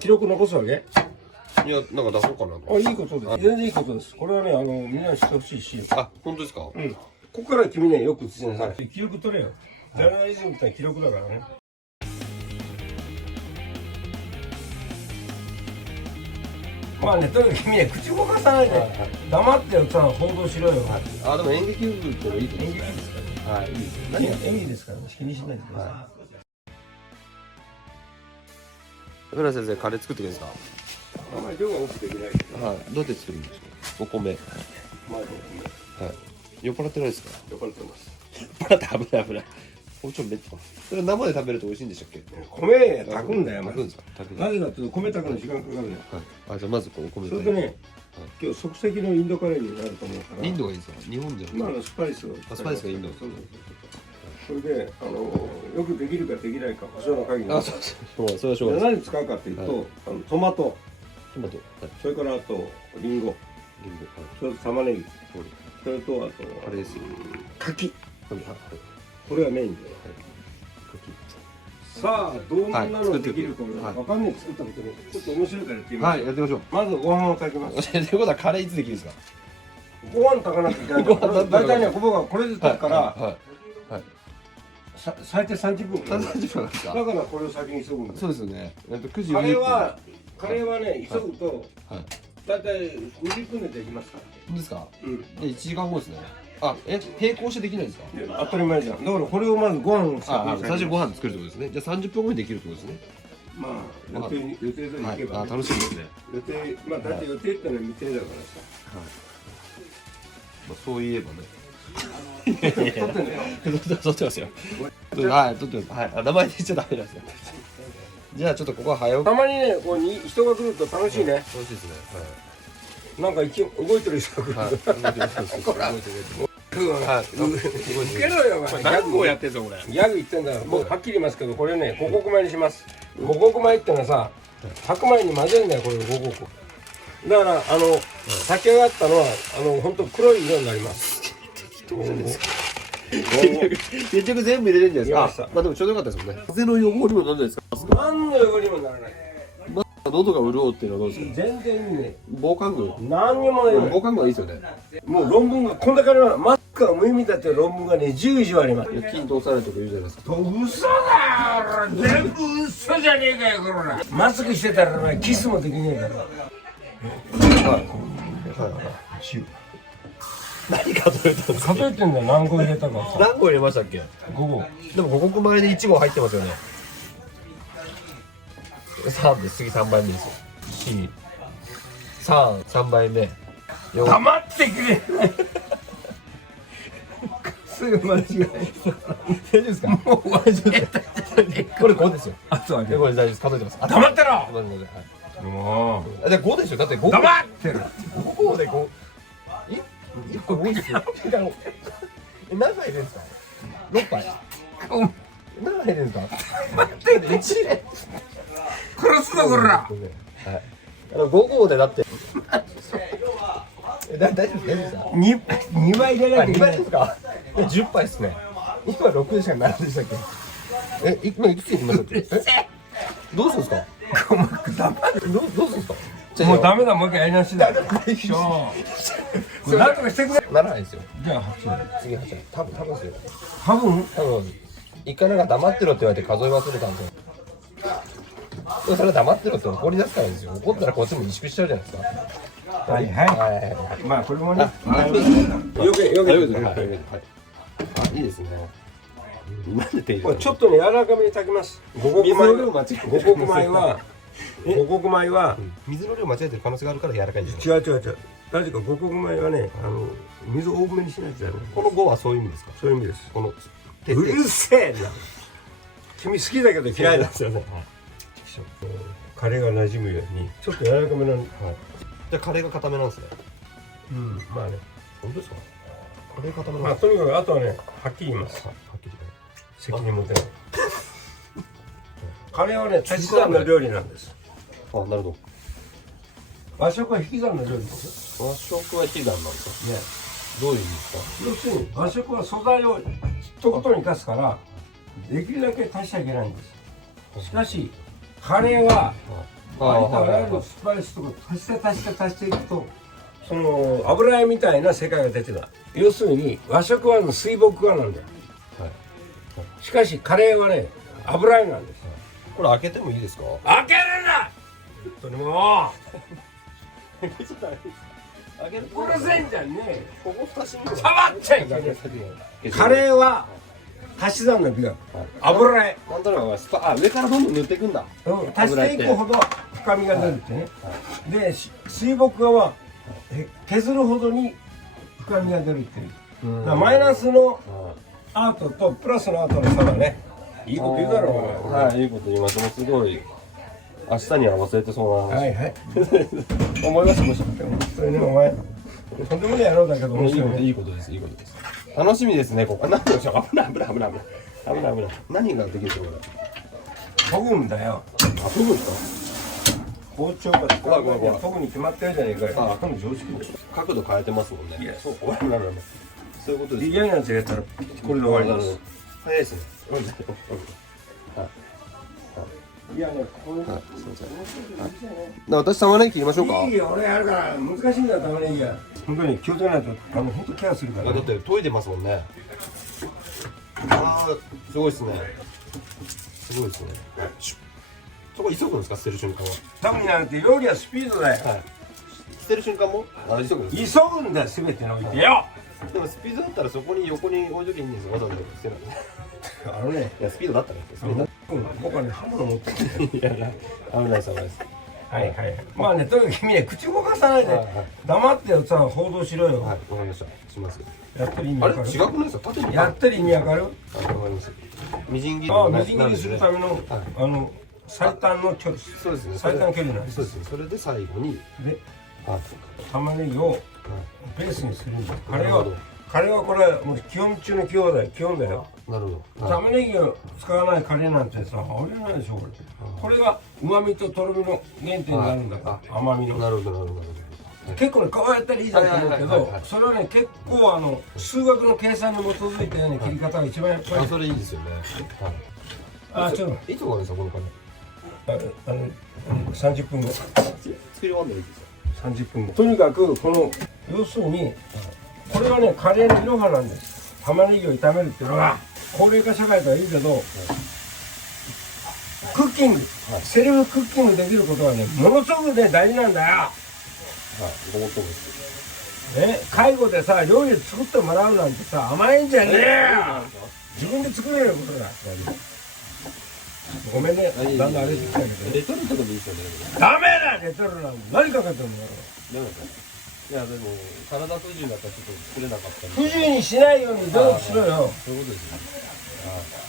記録残すわけ？いや、なんか出そうかなと。あ、いいことです。全然いいことです。これはね、みんなに知ってほしいし。あ、本当ですか？うん。ここから君ね、よく映しなさい。記録取れよ。ジャーナリズムって記録だからね。まあね、とにかく君ね、口動かさないで、黙ってさ、報道しろよ。あ、でも演劇部っていいと思う。演劇ですからね。はい、いいですね。何演技ですからね、気にしないでくださ福永先生、カレー作ってくれるんですか？い。あんまり量が多くできないけど。はい。どうやって作るんですか？お米。はい。まあ、酔っ払ってないですか？酔っ払ってます。酔っ払って危ない危ない。もうちょっとベッド。それ生で食べると美味しいんでしたっけ？米炊くんだよ、炊くんですか？炊く。なぜかというと、米炊くのに時間かかるのよ。はい。あ、じゃあまずこのお米それとね、今日即席のインドカレーになると思うから。インドがいいですか？日本じゃなくて。スパイスを。スパイスがインド。そう。それで、よくできるかできないか、保証の限り。あ、そう。それはしょうがない。何使うかというと、トマト、トマト。それからあと、リンゴ、それと玉ねぎ、それとあと、あれですよ。柿。はい。これはメインで。さあ、どんなのできるかわかんない作ったことね。ちょっと面白いからやってみましょう。はい、やってみましょう。まずご飯を炊きます。ということはカレーいつできるんですか？ご飯炊かなきゃいけないから。大体ね、僕はこれで炊くから、最低30分。30分なんですか？だからこれを先に急ぐんです。そうですよね。9時カレー40はね、急ぐと、分。はい。大体20分でできますから。本当ですか？うん。で1時間後ですね。あ、並行してできないんですか？当たり前じゃん。だからこれをまずご飯を最初ご飯作るってことですね。じゃあ30分後にできるってことですね。まあ予定通り行けば。あ、楽しみですね。予定、まあだって予定ってのは未定だからさ。はい。まあそういえばね。撮ってんだよ。撮ってますよ。はい、撮ってます。はい、名前言っちゃダメなんですよ。じゃあちょっとここは早起き。たまにね、こうに人が来ると楽しいね。楽しいですね。なんか動いてる人が来る。はい。ほら。はい。受けろよ、ギャグをやってんぞ、これ。ギャグ言ってんだから、もうはっきり言いますけど、これね、五穀米にします。五穀米ってのはさ、白米に混ぜるんだよ、これ五穀。だから、炊き上がったのは、本当黒い色になります。結局全部入れれるんじゃないですか。入れましたまあでもちょうどよかったですもんね。風の汚れもなんですか？何の汚れにもならない。喉が潤うっていうのはどうですか？全然いいね。防寒具。何にもない。防寒具はいいですよね。もう論文がこんだけある。マスクは無意味だっていう論文がね、10以上あります。金通されるとか言うじゃないですか。嘘だよ、全部嘘じゃねえかよ、これな。マスクしてたらお前キスもできねえだろ。はい。何数えたんですか？数えてんだよ、何個入れたかさ。何個入れましたっけ？ 5個。でも五穀米で1合入ってますよね。3です。次3杯目ですよ。3杯目。黙ってくれ。すぐ間違え大丈夫ですか？もう大丈夫です。これ5ですよ。あ、そうこれ大丈夫です。数えてます。黙ってろ。もう。で5でしょ。だって5。黙ってろ。5個で5。1個5ですよ。何杯入れるんですか？6杯。何杯入れるんですか？待って、1殺すぞ、こら。はい。5合でだって。大丈夫ですか2倍入れなきゃい？2けない。杯ですか？10杯ですね。今6でしかないでしたっけ？今いくついきましたっけ？どうするんですか？どうするんですか？もうダメだ、もう一回やり直しだ。なんとかしてくれ。ならないですよ。じゃあ8。次8杯。多分ですよ。多分一回なんか黙ってろって言われて数え忘れたんですよ。それは黙ってろって怒り出すからですよ。怒ったらこっちも萎縮しちゃうじゃないですか。はい。まあこれもね。よけ。いいですね。なんで定これちょっとね柔らかめに炊きます。五穀米は水の量間違えてる可能性があるから柔らかいんですよ。違う。なぜか五穀米はね、水を多めにしないとダメ。この5はそういう意味ですか？そういう意味です。このうるせえな。君好きだけど嫌いなんですよね。カレーが馴染むようにちょっと柔らかめの。じゃあカレーが固めなんですね。まあね。本当ですか？カレー固めまあとにかくあとはね、はっきり言います。はっきり責任持てない。カレーはね、足し算の料理なんです。あ、なるほど。和食は引き算の料理ですよ。和食は引き算なんですか？ね。どういう意味ですか？要するに和食は素材を一言に生かすからできるだけ足しちゃいけないんです。しかしカレーはありとあらゆるスパイスとか足していくと、その油絵みたいな世界が出てくる。要するに和食は水墨画なんだよ。しかしカレーはね、油絵なんです。これ開けてもいいですか？開けるな。本当にも開けちゃダメです。開ける。ううるせえんじゃんね。ここ蓋閉めて。触っちゃいけない。カレーは足し算の美学。油絵。なんとなく上からどんどん塗っていくんだ。足していくほど深みが出るってね。で水墨画は削るほどに深みが出るっていう。だからマイナスのアートとプラスのアートの差だね。いいこと言うだろうお前。はい、いいこと言います。もうすごい明日には忘れてそうな話。はいはい。思い出しました。本当にねお前とんでもない野郎だけど面白いね。いいことです。いいことです。楽しみですね。ここ。何でしょう。危ない。何ができるところだ。研ぐんだよ。あ、研ぐんですか。包丁が使うから研ぐに決まってるじゃねえかよ。あ、常識でしょ。角度変えてますもんね。いや、そう。そういうことです。嫌なやつやったらこれで終わります。早いですね。いやね、これ。すみません。私玉ねぎ切りましょうか。いいよ、俺やるから難しいんだよ玉ねぎが。本当に気をつけないと本当ケアするから。だって研いでますもんね。ああ、すごいですね。すごいですね。そこ急ぐんですか、捨てる瞬間は。多分なんて料理はスピードだよ。はい。捨てる瞬間も？あ、急ぐんです。急ぐんだよ、全てにおいてよ。でもスピードだったらそこに横に置いときゃいいんですよ。わざわざ捨てない。いやスピードだったらスピードだっ僕はね刃物持ってる。たら。いや危ないです危ないです。はいはい。まあね、とにかく君ね、口動かさないで黙ってさ報道しろよ。はい、わかりました。します。やってる意味あれわかる？違くないですか？縦に。やってる意味わかる？あ、わかります。みじん切り。ああ、みじん切りするためのはい最短の距離。そうですね。最短距離なんです。そうですね。それで最後に。で、あ、玉ねぎをベースにするんだよ。カレーはこれもう基本中の基本だよ。基本だよ。なるほど。玉ねぎを使わないカレーなんてさ、ありえないでしょこれ。これが旨味ととろみの原点になるんだから、甘みの。なるほどなるほど。結構ね、こうやったらいいじゃんと思うけど、それはね、結構数学の計算に基づいたような切り方が一番やっぱり。あ、それいいですよね。あ、ちょっいつ終わるんですかこのカレー。 30分後。作り終わんないですよ。30分後。とにかくこの要するにこれはねカレーのいろはなんです。玉ねぎを炒めるっていうのは高齢化社会とはいいけど、クッキング、セルフクッキングできることはねものすごくね大事なんだよ。はい、ごもっともです。ね、介護でさ料理作ってもらうなんてさ甘いんじゃねえよ。自分で作れることだ。ごめんね、だんだんあれしてきたけど。レトルトでもいいですよね。ダメだレトルトなんて何かけてんのよ。ダメですか。いやでも体不自由だったらちょっと作れなかったんで。不自由にしないように努力しろよ。そういうことですね。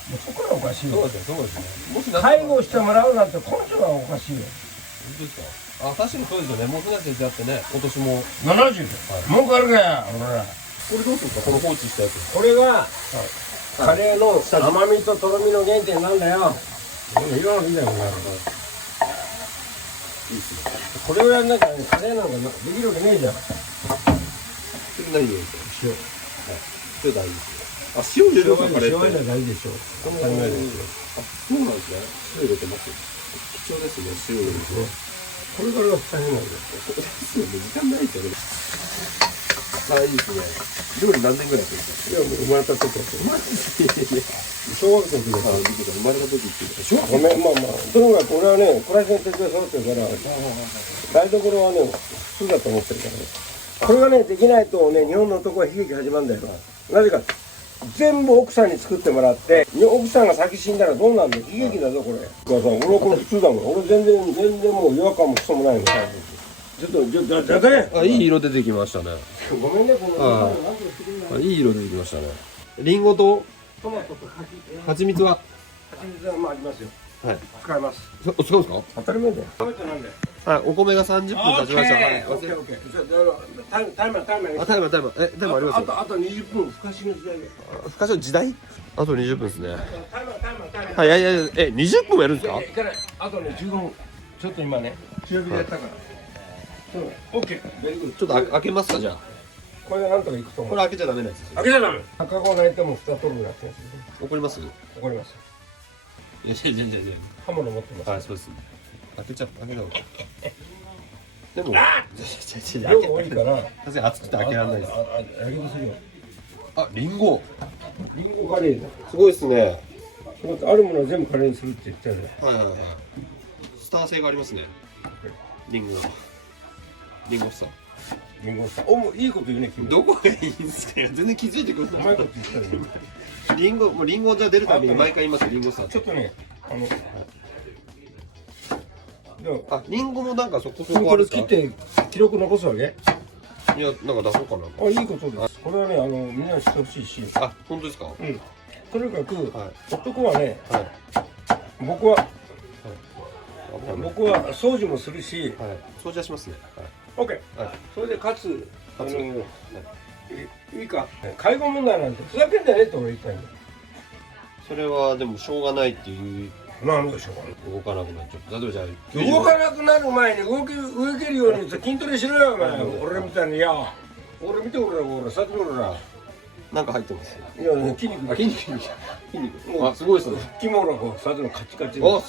もうそこがおかしいよ。そうですよ、そうですね。もし介護してもらうなんて根性がおかしいよ。本当ですか。あ、確かにそうですよね。もう船先生だってね、今年も。70で、文句あるかよ、俺ら。これどうするんですか、この放置したやつ。これが、カレーの甘みととろみの原点なんだよ。いろんなみたいなのがある。いいですね。これをやんなきゃカレーなんかできるわけねえじゃん。それ何入れるんですか。塩。塩大事ですよ。あ、塩入れるんですか、カレーって。塩入れ大事でしょ。そんな考えですよ。あ、そうなんですね。塩入れてます。貴重ですね、塩入れるんですね。これからが大変なんだよ。ですよね、時間ないですよね。あ、いいですね。料理何年ぐらいやってるんですか。いや、もう生まれた時は。マジで。小学校の時だから。生まれた時っていうか、ごめん、まあまあ、とにかく俺はね、暮らしの手伝い育ってるから、台所はね、普通だと思ってるからね。これがね、できないとね、日本の男は悲劇始まるんだよ。なぜか、全部奥さんに作ってもらって、奥さんが先死んだらどうなんだよ。悲劇だぞ、これ。だからさ、俺はこれ普通だもん。俺全然もう違和感もクソもないもん。ちょっと、じゃね。あ、いい色出てきましたね。ごめんね、この。あ、いい色出てきましたね。リンゴとトマトと蜂蜜は。蜂蜜はまあありますよ。はい。使います。使うんですか。当たり前だよ。食べてなんだよ。はい、お米が30分経ちました。はい。オッケーオッケー。じゃあタイマー。あ、タイマー。タイマーありますよ。あと20分ふかしの時代で。ふかしの時代？あと20分ですね。タイマー。はい、20分もやるんですか？あとね15分。ちょっと今ね強火でやったから。オッケー。ベリーグッド。ちょっと開けますかじゃあ。これがなんとかいくと思う。これ開けちゃダメなやつですよ。開けちゃダメ。赤子泣いても蓋取るなってやつ。怒ります？怒ります。いや。刃物持ってます。はい、そうです。開けちゃった。開けた方がいい。でも、量多いから。さすがに熱くて開けられないです。やけどするよ。あ、リンゴ。リンゴカレーだ。すごいですね。あるものは全部カレーにするって言ったよね。はいはいはい。スター性がありますね。リンゴ。リンゴスター。リンゴさん、もういいこと言うね、君。どこがいいんですか。全然気づいてくれない。うまいこと言ったよね。リンゴじゃ出るたびに毎回言いますよ、リンゴスター。ちょっとね、あ、リンゴもなんかそこそこれこあるんですか。切って記録残すわけ？いや、なんか出そうかな。あ、いいことです。これはね、みんなに知ってほしいし。あ、本当ですか。うん。とにかく、はい。男はね、はい。僕ははい。掃除もするし、はい。掃除はしますね。はい。オッケー。はい。それでかつ、はいいいか、介護問題なんてふざけんじゃねえって俺言ったんだよ。それはでもしょうがないっていう。なんでしょう動かなくなっちゃう。例えばじゃあ動かなくなる前に動けるように筋トレしろよお前。俺みたいに。いや俺見て俺さっき俺らなんか入ってます。いや筋肉あ、筋肉。あ、すごいですね。腹筋もほらこうさっきのカチカチあ、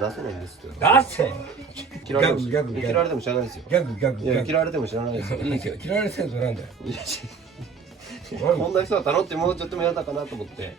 出せないんですって。出せ嫌われてもギャグ嫌われても知らないですよ。ギャグいや、嫌われても知らないですよ。いいですよ。嫌われてるとなんだよ。いやこんな人は頼ってもうちょっとも嫌だかなと思って。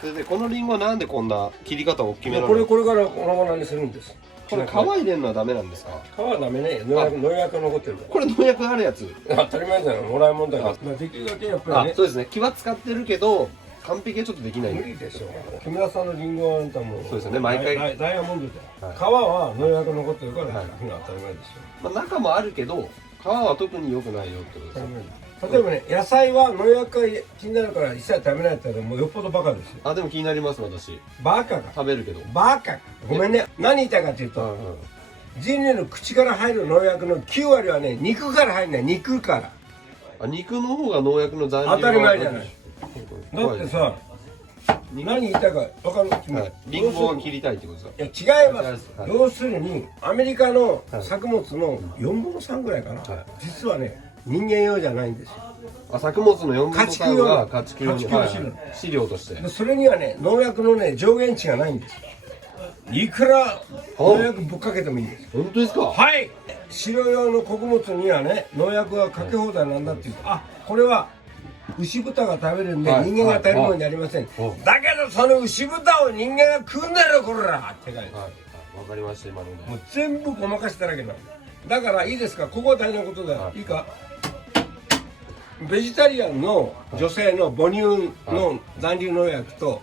それでこのリンゴはなんでこんな切り方大きめなの？これから粉々にするんです。これ皮入れるのはダメなんですか？皮はダメね。農薬残ってるから。これ農薬あるやつ。当たり前だよ。もらいもんだから。できるだけやっぱりね。そうですね。気は使ってるけど完璧はちょっとできない。無理でしょ。木村さんのリンゴはあんたもそうですよね。毎回ダイヤモンドだよ。皮は農薬残ってるから当たり前ですよ。まあ中もあるけど皮は特に良くないよってことです。例えばね、野菜は農薬が気になるから一切食べないって言ったらもうよっぽどバカですよ。あ、でも気になります私。バカか。食べるけど。バカか。ごめんね。何言いたいかっていうと、人類の口から入る農薬の9割はね、肉から入るんだよ。肉から。あ、肉の方が農薬の残留が当たり前じゃない。だってさ、何言いたいか分かる？リンゴは切りたいってことですか？いや違います。要するにアメリカの作物の4分の3ぐらいかな。実はね、人間用じゃないんですよ。あ、作物の4分の3が家畜用に飼料として。それにはね、農薬のね上限値がないんです。いくら農薬ぶっかけてもいいんです。本当ですか？はい。飼料用の穀物にはね、農薬がかけ放題なんだっていう。あ、これは牛豚が食べるんで人間が食べるものになりません。だけどその牛豚を人間が食うんだろこらって感じ。わかりました今ので。もう全部ごまかしただけなの。だからいいですか？ここは大事なことだよ。いいか？ベジタリアンの女性の母乳の残留農薬と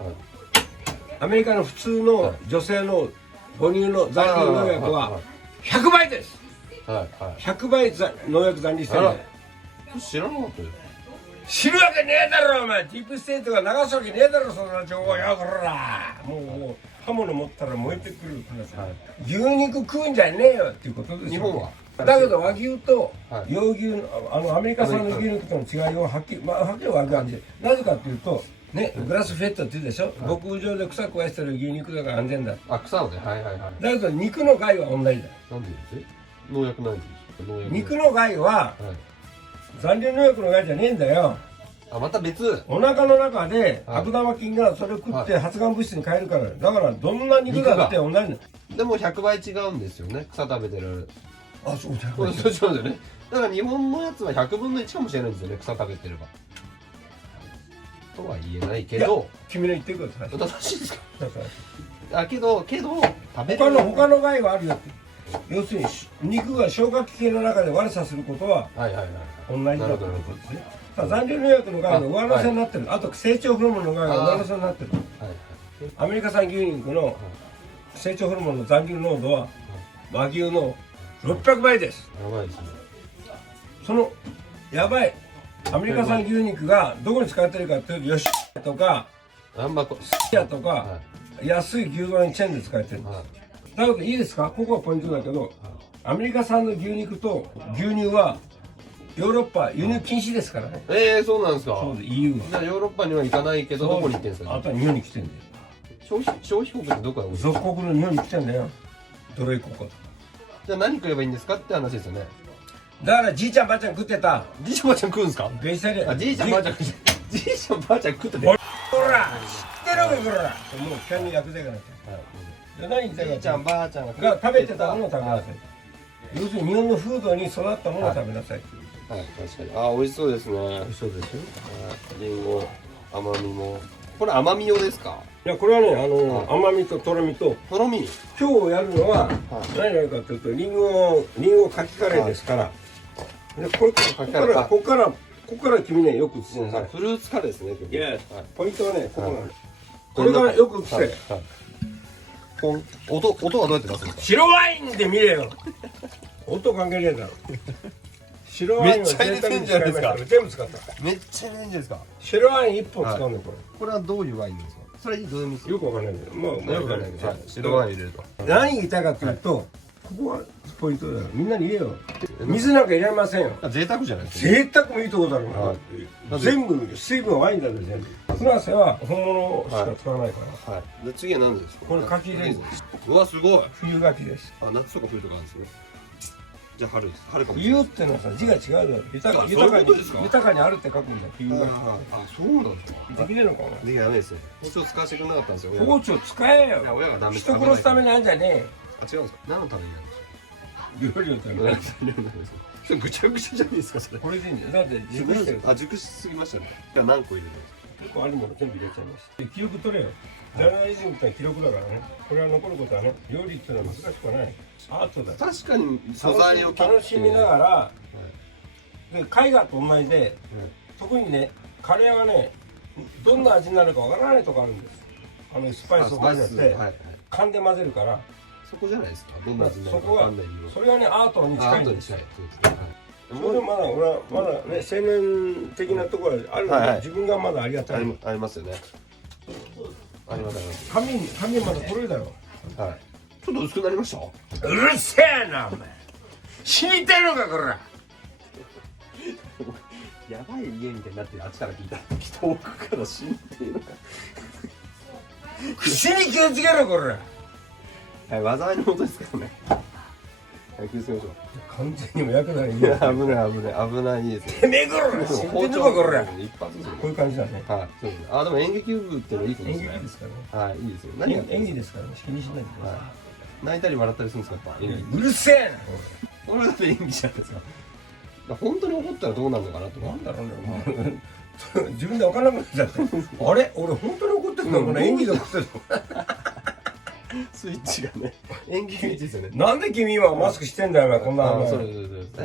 アメリカの普通の女性の母乳の残留農薬は100倍です。100倍農薬残留してるんだよ。知らなかったよ。知るわけねえだろお前。ディープステートが流すわけねえだろそんな情報よこら。もう刃物持ったら燃えてくるからさ、牛肉食うんじゃねえよっていうことですよ。日本はだけど和牛と洋牛アメリカ産の牛肉との違いをはっきり分けて、なぜかっていうとね、グラスフェッドって言うでしょ。牧場で草食わしてる牛肉だから安全だ。あ、草をね。だけど肉の害は同じだ。なんで農薬ないんですか？肉の害は残留農薬の害じゃねえんだよ。あ、また別。お腹の中で悪玉菌がそれを食って発がん物質に変えるから。だからどんな肉だって同じの。でも100倍違うんですよね。草食べてる。あ、そう100倍。そうですよね。だから日本のやつは100分の1かもしれないんですよね。草食べてれば。とは言えないけど。君の言ってること正しいですか？あ、けど食べる。他の害はあるよって。要するに肉が消化器系の中で悪さすることは同じだということですね。残留農薬の害が上乗せになってる。あと成長ホルモンの害が上乗せになってる。アメリカ産牛肉の成長ホルモンの残留濃度は和牛の600倍です。やばいですね。そのやばいアメリカ産牛肉がどこに使ってるかっていうと吉野とかすき家とか安い牛丼チェーンで使ってるんです。だけどいいですか？ここはポイントだけど、アメリカ産の牛肉と牛乳はヨーロッパ輸入禁止ですからね。そうなんですか。そうで EU は。じゃあヨーロッパには行かないけどどこに行ってんですか？あとは日本に来てんだよ。消費国ってどこが多い？属国の日本に来てんだよ。奴隷国家。じゃあ何食えばいいんですかって話ですよね。だからじいちゃんばあちゃん食ってた。じいちゃんばあちゃん食うんですか？ベジタリアン。じいちゃんばあちゃん食ってた。ほら知ってろがこらもうキャンに薬剤がなっちゃう。何言いたいか、じいちゃんばあちゃんが食べてたものを食べなさい。要するに日本のフードに育ったものを食べなさい。はい、確かに。あ、美味しそうですね。そうですよ。リンゴ、甘みも。これ甘み用ですか？いや、これはね、甘みととろみと、とろみ。今日やるのは何やるかというと、リンゴかきカレーですから。で、ここから君ね、よく映しなさい。フルーツカレーですね。いや、ポイントはね、ここなの。これからよく映せ。音はどうやって出すんですか？白ワインで見れよ。音関係ねえだろ。白ワインをめっちゃ入れてんじゃないですか。全部使った。めっちゃ入れてんじゃないですか。白ワイン1本使うのこれ。これはどういうワインですか？それどういう意味ですか？よくわかんないけど、もうよくわかんないけど。白ワイン入れると。何言いたいかというと、ここがポイントだよ。みんなに言えよ。水なんか入れませんよ。贅沢じゃないですか。贅沢もいいとこだろう。全部水分はワインだぜ全部。フランスは本物しか使わないから。はい。で次は何ですか？これ柿レーズン。うわすごい。冬柿です。あ、夏とか冬とかあるんですね。じゃあ春です。春かも。冬ってのはさ字が違うだろ。豊かにあるって書くんだ。冬柿。あ、そうなんですか。できるのかな。できないですよ。包丁使わせてくれなかったんですよ。包丁使えよ。親がダメ。人殺すためなんじゃねえ。あ、違うんですか。何のためになんですか。料理のために。それぐちゃぐちゃじゃないですかそれ。これでいいんだよ。だって熟してる。あ、熟しすぎましたね。じゃあ何個入れるんですか。結構あるもの全部入れちゃいます。記録取れよ。ジャーナリズムって記録だからね。これは残ることはね、料理っていうのは難しくはない。アートだ。確かに素材を楽しみながら、で絵画と同じで、特にね、カレーはね、どんな味になるかわからないとこあるんです。スパイスを混ぜて、勘で混ぜるから。そこじゃないですか。どんな味になるかそこは、それはね、アートに近いんです。それでまだ俺はまだね青年的なところあるので自分がまだありがたい。ありますよね。ありますあります。紙まだ取れるだろ。はい。ちょっと薄くなりました。うるせえなお前。死にてるのかこら。やばい家みたいになってる。あっちから聞いた。遠くから死んでるのか。口に気をつけろこら。はい、災いのことですからね。はい、気をつけましょう。完全にも役立いや、危ないですよ。てめえこら。死んでるのかこら。一発ですよ。こういう感じだね。はい、そうですね。あ、でも演劇部ってのはいいことですね。演劇ですからね。はい、いいですよ。演技ですからね。気にしないでください。泣いたり笑ったりするんですか、やっぱ演技。うるせえな。これだって演技じゃないですか。本当に怒ったらどうなるのかなとか。なんだろうね。自分で分からなくなっちゃって。あれ、俺本当に怒ってるの？この演技で怒ってるの？スイッチがね、演技スイッチですよね。なんで君今マスクしてんだよ、こんなの。そうで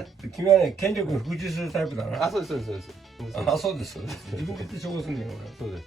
す君はね、権力に服従するタイプだな。あ、そうです。あ、そうです。自分で消耗するんだよ、そうです。